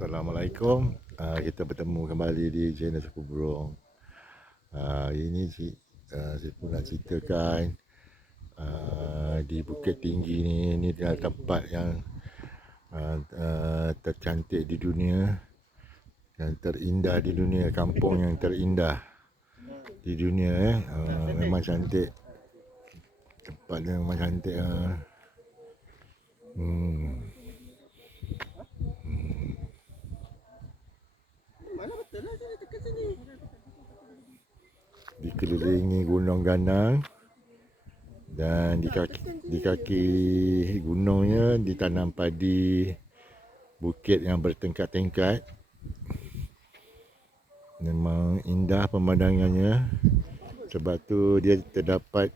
Assalamualaikum. Uh, kita bertemu kembali di channel Suku Burung. Uh, ini si, uh, saya pun nak ceritakan uh, di Bukit Tinggi ni, ini adalah tempat yang uh, uh, tercantik di dunia, yang terindah di dunia, kampung yang terindah di dunia. Eh. Uh, memang cantik. Tempat dia memang cantik. Uh. Hmm. Dikelilingi gunung ganang dan di kaki, di kaki gunungnya ditanam padi bukit yang bertingkat-tingkat. Memang indah pemandangannya. Sebab tu dia terdapat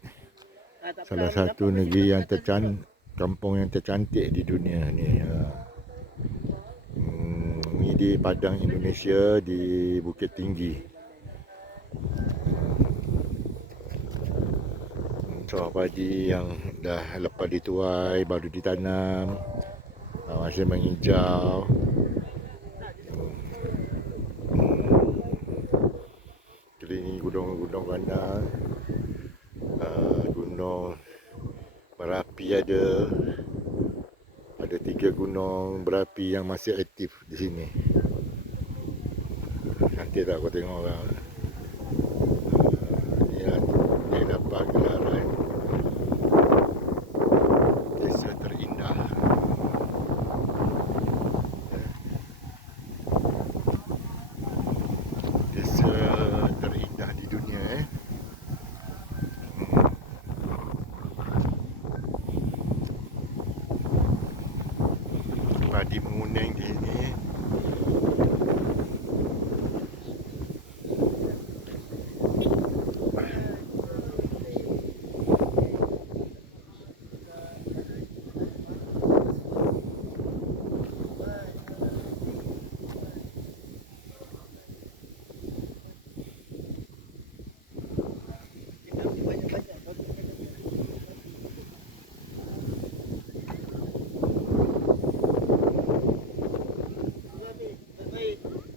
salah satu negeri yang tercan kampung yang tercantik di dunia ni. Ha. Hmm, ni di Padang Indonesia di Bukit Tinggi sawah padi yang dah lepas dituai baru ditanam. Uh, masih menghijau kelilingi gunung-gunung gandang uh, gunung berapi ada. Ada tiga gunung berapi yang masih aktif di sini. Nanti tak kau tengok orang ni lah dia dapat gelaran desa terindah desa terindah di dunia eh Hmm. padi menguning di sini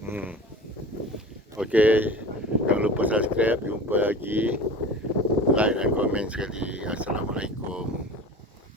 Hmm. Okey, jangan lupa subscribe. Jumpa lagi. Like dan komen sekali. Assalamualaikum.